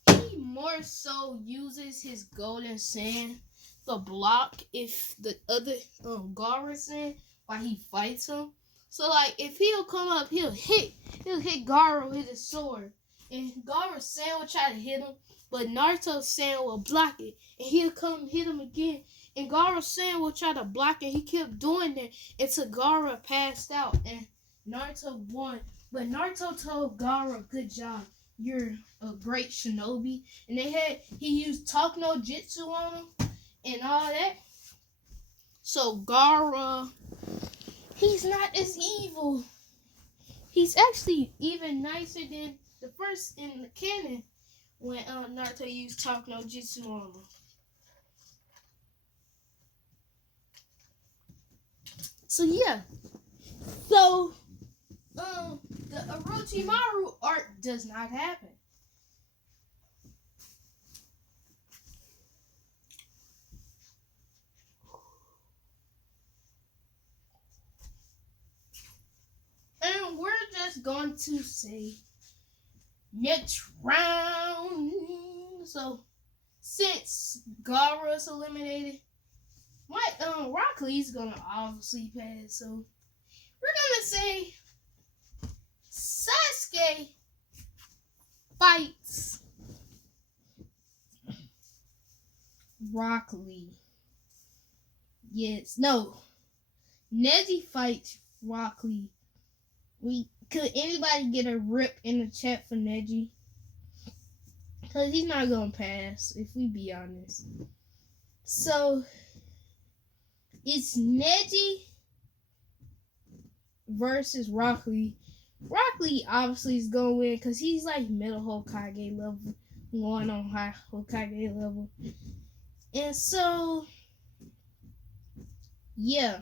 He more so uses his golden sand to block if the other Gaara sand while he fights him. So like if he'll come up, he'll hit Gaara with his sword, and Gaara's sand will try to hit him, but Naruto's sand will block it, and he'll come hit him again, and Gaara's sand will try to block it. He kept doing that until Gaara passed out, and Naruto won. But Naruto told Gaara, good job, you're a great shinobi. And he used talk no jutsu on him and all that. So Gaara, he's not as evil. He's actually even nicer than the first in the canon when Naruto used talk no jutsu on him. So yeah. So the Orochimaru arc does not happen. And we're just going to say next round. So since Gaara's eliminated, Rock Lee's gonna obviously pass. So we're gonna say Sasuke fights Rock Lee. Yes, no. Neji fights Rock Lee. Could anybody get a rip in the chat for Neji? Because he's not gonna pass, if we be honest. So it's Neji versus Rock Lee. Rock Lee obviously is gonna win because he's like middle Hokage level, going on high Hokage level. And so yeah.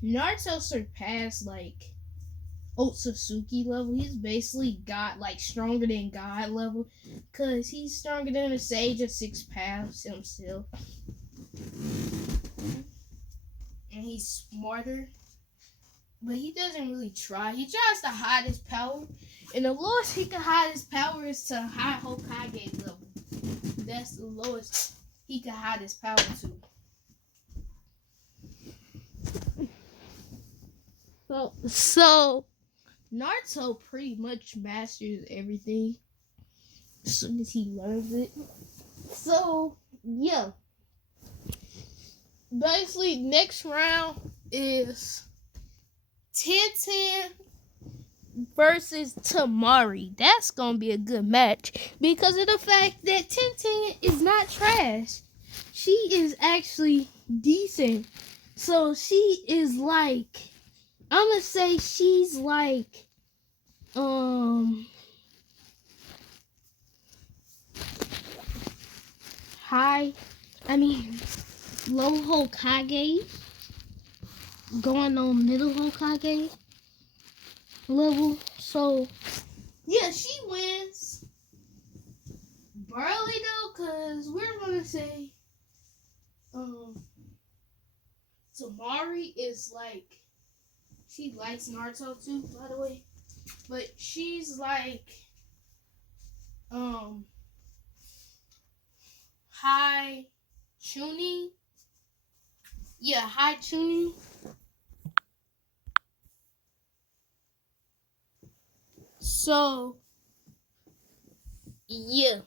Naruto surpassed like Otsutsuki level. He's basically got like stronger than God level, because he's stronger than a sage of 6 paths himself. And he's smarter, but he doesn't really try. He tries to hide his power, and the lowest he can hide his power is to high Hokage level. That's the lowest he can hide his power to. So Naruto pretty much masters everything as soon as he learns it. So yeah, basically next round is 10-10 versus Tamari. That's gonna be a good match because of the fact that Tintin is not trash. She is actually decent. So she is like, I'm gonna say she's like high, I mean low Hokage going on middle Hokage level. So yeah, she wins. Barely though, cause we're gonna say Tamari is like, she likes Naruto too, by the way. But she's like high tuning. Yeah, high tuning. So yeah.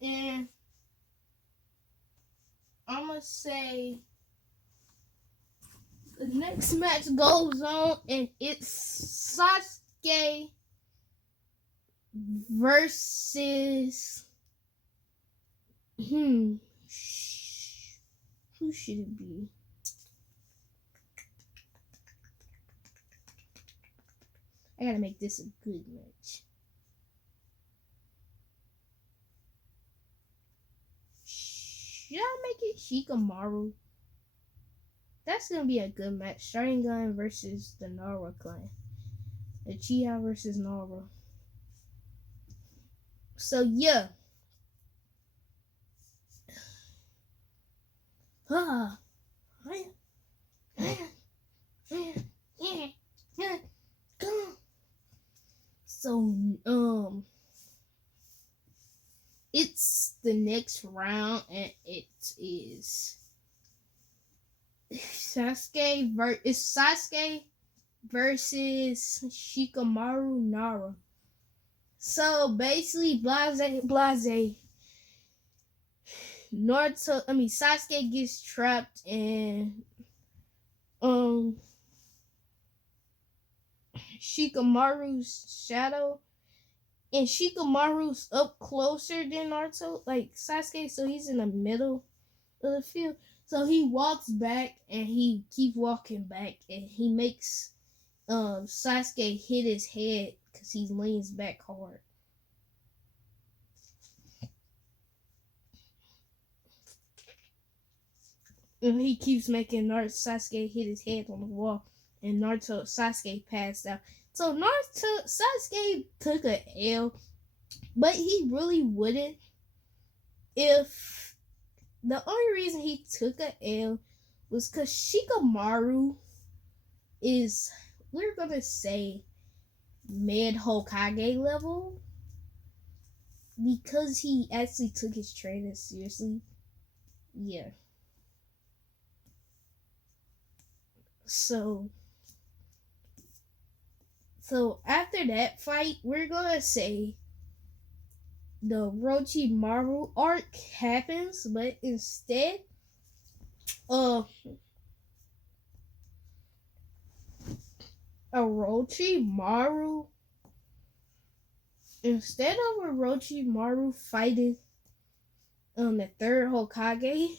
And I'ma say the next match goes on and it's Sasuke versus who should it be? I gotta make this a good match. Should I make it Shikamaru? That's gonna be a good match. Sharingan versus the Nara clan. The Uchiha versus Nara. So yeah. So it's the next round and it is Sasuke versus Shikamaru Nara. So basically blase Sasuke gets trapped in Shikamaru's shadow, and Shikamaru's up closer than Naruto, like Sasuke, so he's in the middle of the field. So he walks back and he keeps walking back and he makes Sasuke hit his head because he leans back hard. And he keeps making Sasuke hit his head on the wall, and Sasuke passed out. So Sasuke took a L, but he really wouldn't if the only reason he took a L was because Shikamaru is, we're gonna say, mid Hokage level, because he actually took his training seriously. Yeah. So after that fight, we're gonna say the Orochimaru arc happens, but instead Orochimaru fighting the third Hokage,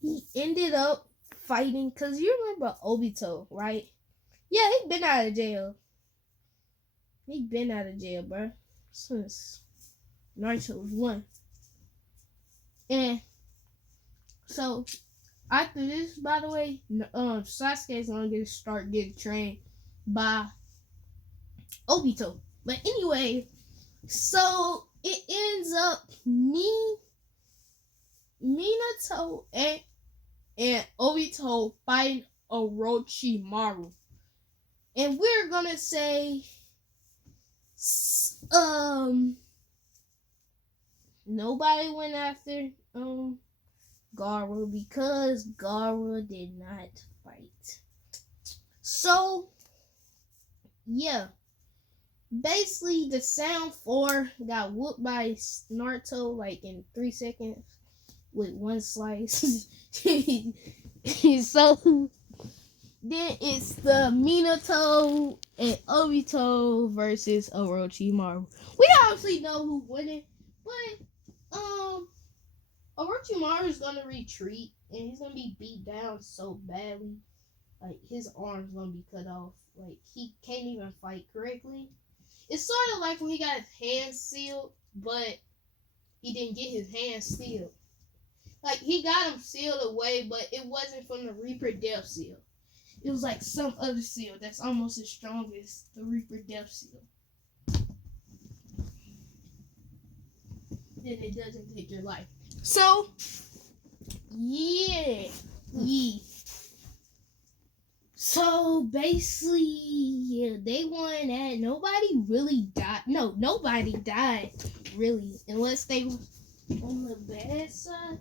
he ended up fighting, because you remember Obito, right? Yeah, he been out of jail. Bro, since Naruto was 1. And so after this, by the way, Sasuke's gonna start getting trained by Obito. But anyway, so it ends up Minato and Obito fighting Orochimaru. And we're gonna say nobody went after Gaara because Gaara did not fight. So yeah, basically the Sound 4 got whooped by Naruto like in 3 seconds with one slice. So Then it's the Minato and Obito versus Orochimaru. We obviously know who winning, but Orochimaru is gonna retreat and he's gonna be beat down so badly, like his arm's gonna be cut off. Like he can't even fight correctly. It's sort of like when he got his hands sealed, but he didn't get his hands sealed. Like he got them sealed away, but it wasn't from the Reaper Death Seal. It was like some other seal that's almost as strong as the Reaper Death Seal. Then it doesn't take your life. So, yeah. So basically, yeah, they won that. Nobody really died. No, nobody died, really, unless they were on the bad side.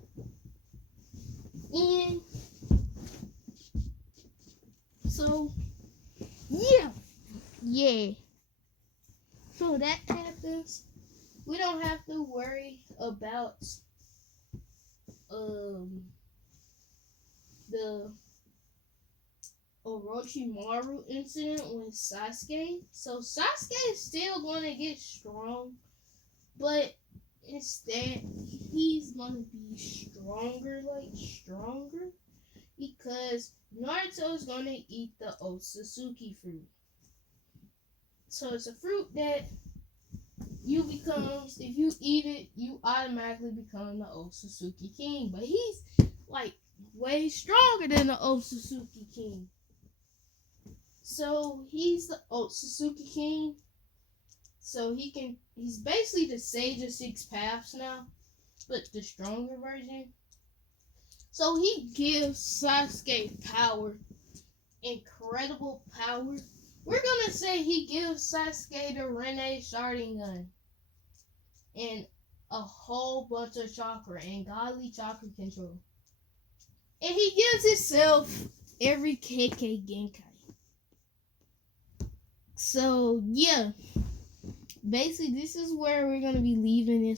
And so, yeah. So that happens. We don't have to worry about the Orochimaru incident with Sasuke. So Sasuke is still gonna get strong, but instead he's gonna be stronger, because Naruto's gonna eat the Otsutsuki fruit. So it's a fruit that if you eat it, you automatically become the Otsutsuki King. But he's like way stronger than the Otsutsuki King. So he's the Otsutsuki King. So he's basically the Sage of Six Paths now, but the stronger version. So he gives Sasuke power, incredible power. We're gonna say he gives Sasuke the Rene Sharingan and a whole bunch of chakra and godly chakra control. And he gives himself every KK Genkai. So, yeah. Basically, this is where we're going to be leaving this